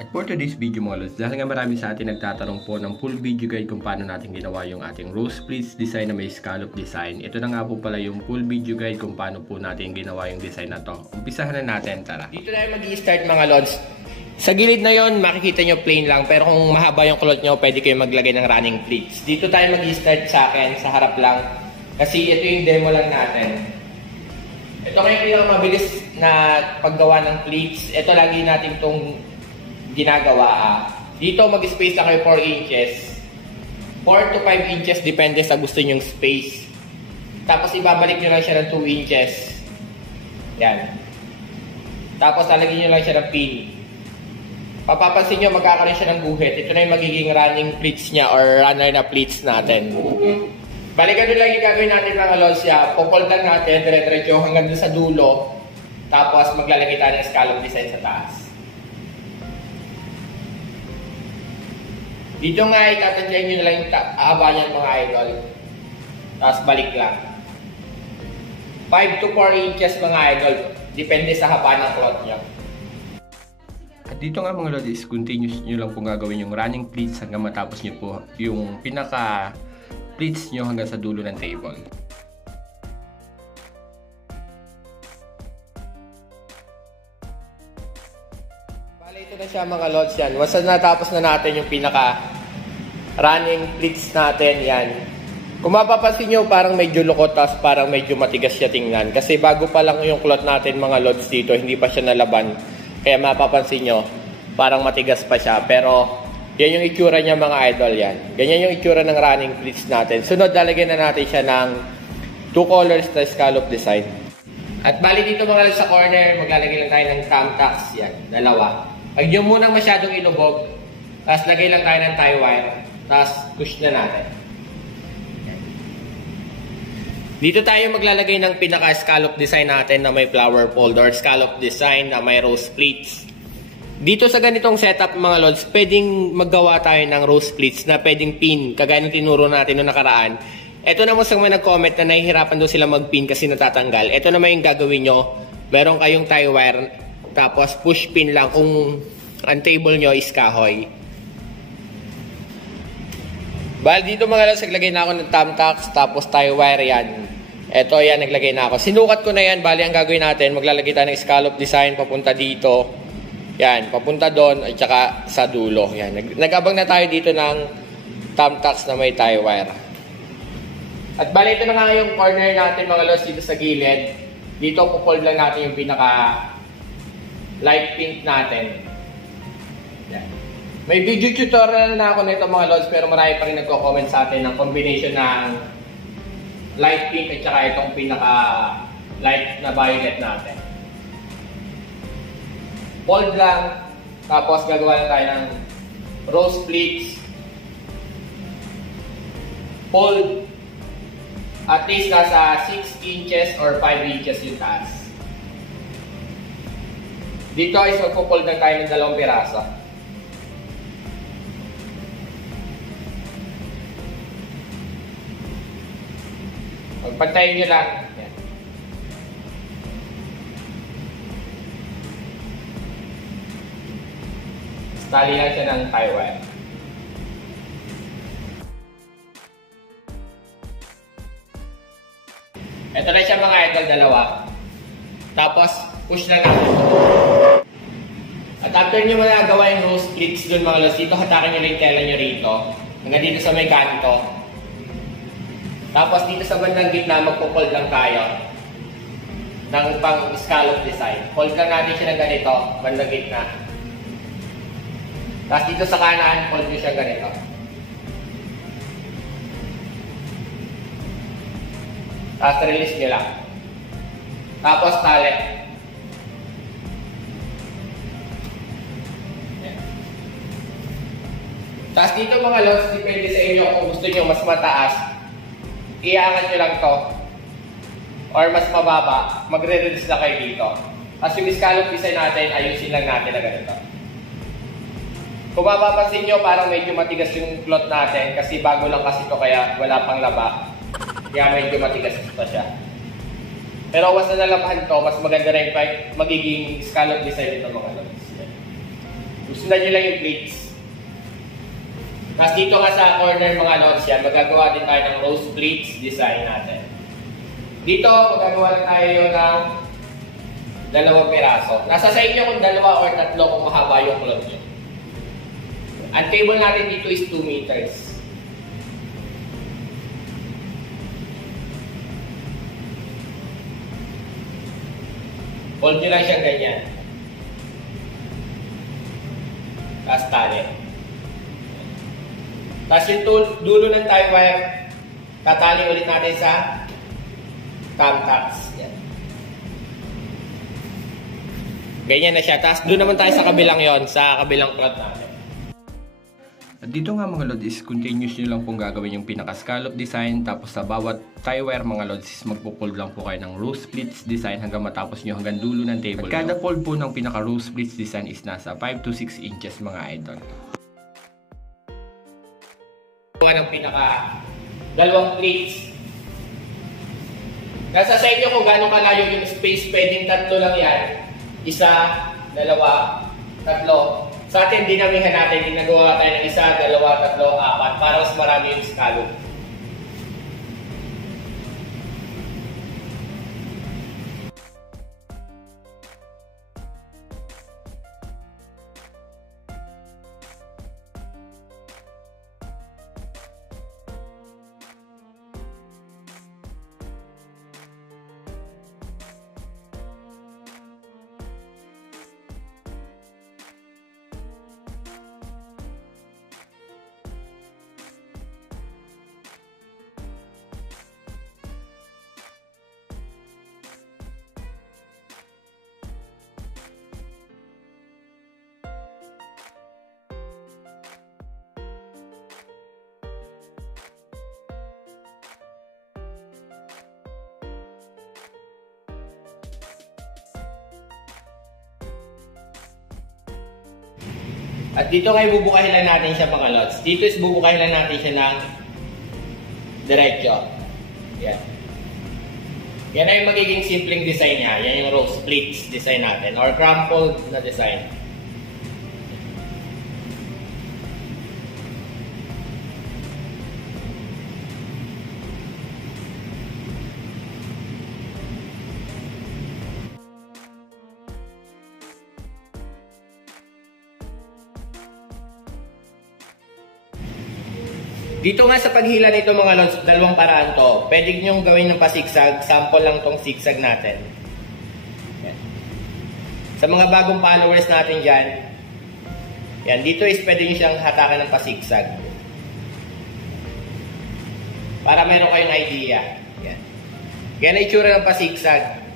At for today's video mga lods, dahil nga marami sa atin nagtatanong po ng full video guide kung paano natin ginawa yung ating rose pleats design na may scallop design. Ito na nga po pala yung full video guide kung paano po natin ginawa yung design na to. Umpisahan na natin, tara. Dito na mag-i-start mga lods. Sa gilid na yon makikita nyo plain lang, pero kung mahaba yung kulot nyo, pwede kayo maglagay ng running pleats. Dito tayo mag-i-start sa akin, sa harap lang. Kasi ito yung demo lang natin. Ito kayo yung mabilis na paggawa ng pleats. Ito lagi natin itong ginagawa. Dito mag-space lang kayo 4 inches. 4 to 5 inches depende sa gusto nyong space. Tapos ibabalik nyo lang siya ng 2 inches. Yan. Tapos lalagyan nyo lang siya ng pin. Papapansin nyo magkakaroon siya ng guhit. Ito na yung magiging running pleats niya or runner na pleats natin. Balikan doon lang yung gagawin natin mga lods siya. Pupold lang natin dire-diretso hanggang doon sa dulo. Tapos maglalagay tayo ng scallop design sa taas. Dito nga itatadyain nyo na lang yung aaba niyan mga idol. Tapos balik lang. 5 to 4 inches mga idol. Depende sa haba ng cloth nyo. At dito nga mga lodis, continuous nyo lang kung gagawin yung running pleats hanggang matapos nyo po yung pinaka pleats nyo hanggang sa dulo ng table. Ito na siya mga lods yan. Once na natapos na natin yung pinaka running pleats natin yan. Kung mapapansin nyo parang medyo lukot tapos parang medyo matigas siya tingnan. Kasi bago pa lang yung cloth natin mga lods dito, hindi pa siya nalaban. Kaya mapapansin nyo parang matigas pa siya. Pero yan yung itsura niya mga idol yan. Ganyan yung itsura ng running pleats natin. Sunod lalagyan na natin siya ng 2 colors na scallop design. At bali dito mga lods sa corner, maglalagay lang tayo ng thumbtacks yan. Dalawa. Huwag nyo munang masyadong ilubog. Tapos lagay lang tayo ng tie wire. Tapos push na natin. Dito tayo maglalagay ng pinaka-scallop design natin na may flower fold or scallop design na may rose pleats. Dito sa ganitong setup mga lods, pwedeng maggawa tayo ng rose pleats na pwedeng pin. Kagaya ng tinuro natin noong nakaraan. Ito naman sa may nag-comment na nahihirapan daw sila mag-pin kasi natatanggal. Ito naman yung gagawin nyo. Meron kayong tie wire. Tapos push pin lang kung ang table nyo is kahoy. Bali dito mga lods, naglagay na ako ng thumbtacks tapos tie wire yan. Ito yan, naglagay na ako. Sinukat ko na yan. Bali ang gagawin natin, maglalagay tayo ng scallop design papunta dito. Yan, papunta doon at saka sa dulo. Yan. Nag-abang na tayo dito ng thumbtacks na may tie wire. At bali ito na nga yung corner natin mga lods dito sa gilid. Dito pupold lang natin yung pinaka light pink natin. Yan. May video tutorial na ako nito mga lods pero marami pa rin nagko-comment sa atin ng combination ng light pink at saka itong pinaka light na violet natin. Fold lang tapos gagawa na tayo ng rose pleats. Fold at least nasa 6 inches or 5 inches yung taas. Dito is magpo-fold na tayo ng 2 piraso. Pagpantayin nyo lang. Yan. Tali lang siya ng tie wire. Ito na siya mga idol, 2. Tapos push lang natin. At after nyo magagawa yung rose pleats dun mga lods, dito hatakan nyo lang yung tela nyo rito. Hanggang dito sa may kanto. Tapos dito sa bandang gitna, magpo-fold lang tayo ng pang scallop design. Fold lang natin siya ng ganito, bandang gitna. Tapos dito sa kanan, fold nyo siya ganito. Tapos release nyo lang. Tapos tali. Tapos dito mga lods, depende sa inyo kung gusto nyo mas mataas, iangat nyo lang to. Or mas mababa, magre-release na kayo dito. Tapos yung scallop design natin, ayusin lang natin na ganito. Kung mapapansin nyo, parang medyo matigas yung cloth natin kasi bago lang kasi ito kaya wala pang laba. Kaya medyo matigas pa siya. Pero once na nalabahan to, mas maganda rin magiging scallop design ito mga lods. Susundan nyo lang yung pleats. Tapos dito nga sa corner mga lods yan, magagawa din tayo ng rose pleats design natin. Dito, magagawa din tayo ng 2 piraso. Nasa sa inyo kung 2 or 3 kung mahaba yung cloth nyo. Ang table natin dito is 2 meters. Hold nyo lang siyang ganyan. Tapos tali. Tapos yung dulo ng tie wire, tatali ulit natin sa thumbtacks. Yan. Ganyan na siya. Tapos doon naman tayo sa kabilang yon, sa kabilang cloth natin. At dito nga mga lods is continuous nyo lang pong gagawin yung pinaka-scallop design. Tapos sa bawat tie wire mga lods is magpo-fold lang po kayo ng rose splits design hanggang matapos nyo hanggang dulo ng table. At kada fold po ng pinaka-rose splits design is nasa 5 to 6 inches mga idol. Ng pinaka 2 pleats. Nasa sa inyo kung gaano kalayo yung space, pwedeng 3 lang yan. 1, 2, 3. Sa atin, dinamihan natin, ginagawa tayo ng 1, 2, 3, 4 para mas marami yung scallop. At dito ngayon bubukahin lang natin siya mga lods. Dito is bubukahin lang natin siya ng diretso. Yan. Yan ay yung magiging simpleng design niya. Yan yung rose pleats design natin or crumpled na design. Dito nga sa paghila nito mga lods, 2 paraan to. Pwede nyo gawin ng pasigsag. Sample lang tong sigsag natin. Yan. Sa mga bagong followers natin dyan, yan, dito is pwede nyo siyang hatakan ng pasigsag. Para meron kayong idea. Yan. Yan ang itsura ng pasigsag.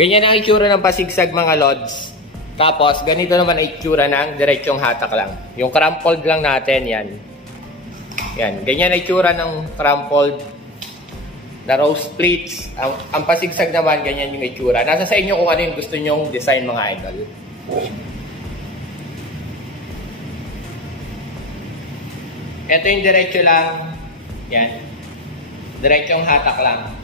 Ganyan ang itsura ng pasigsag mga lods. Tapos, ganito naman ang itsura ng diretsong hatak lang. Yung crumpled lang natin, yan. Yan. Ganyan ang itsura ng crumpled na rose pleats. Ang pasigsag naman, ganyan yung itsura. Nasa sa inyo kung ano yung gusto nyong design mga idol. Ito yung diretso lang. Yan. Diretsong hatak lang.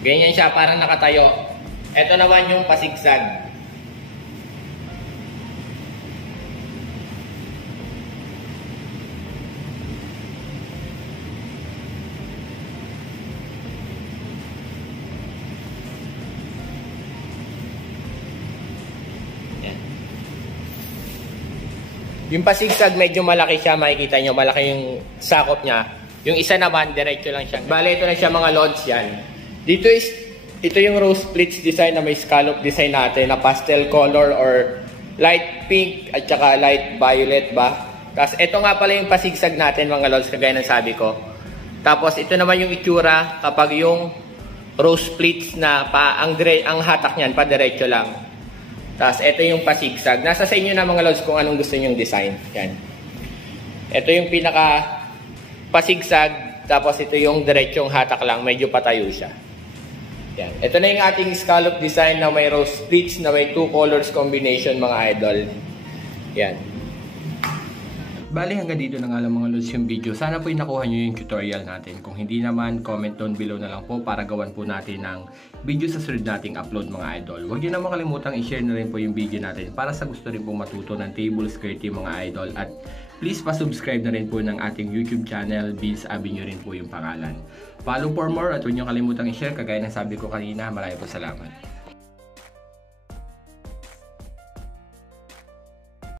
Ganyan siya, parang nakatayo. Ito naman yung pasigsag. Yan. Yung pasigsag, medyo malaki siya. Makikita nyo, malaki yung sakop niya. Yung isa naman, diretso lang siya. Bale, ito na siya mga lods yan. Ito yung rose pleats design na may scallop design natin na pastel color or light pink at saka light violet ba. Tapos ito nga pala yung pasigsag natin mga lods kagaya ng sabi ko. Tapos ito naman yung itsura kapag yung rose pleats na ang hatak niyan pa diretso lang. Tapos ito yung pasigsag. Nasa sa inyo na mga lods kung anong gusto nyong design. Yan. Ito yung pinaka pasigsag tapos ito yung diretsong hatak lang, medyo patayo siya. Yan. Ito na yung ating scallop design na may rose pleats na may 2 colors combination mga idol. Yan. Bali hanggang dito na nga lang mga lods yung video. Sana po nakuha nyo yung tutorial natin. Kung hindi naman, comment down below na lang po para gawan po natin ng video sa sunod nating upload mga idol. Huwag nyo na makalimutang i-share na rin po yung video natin para sa gusto rin po matuto ng table skirting mga idol. At please pa-subscribe na rin po ng ating YouTube channel, Vince Avenue rin po yung pangalan. Follow for more at huwag nyo kalimutang i-share kagaya ng sabi ko kanina. Maraming po salamat.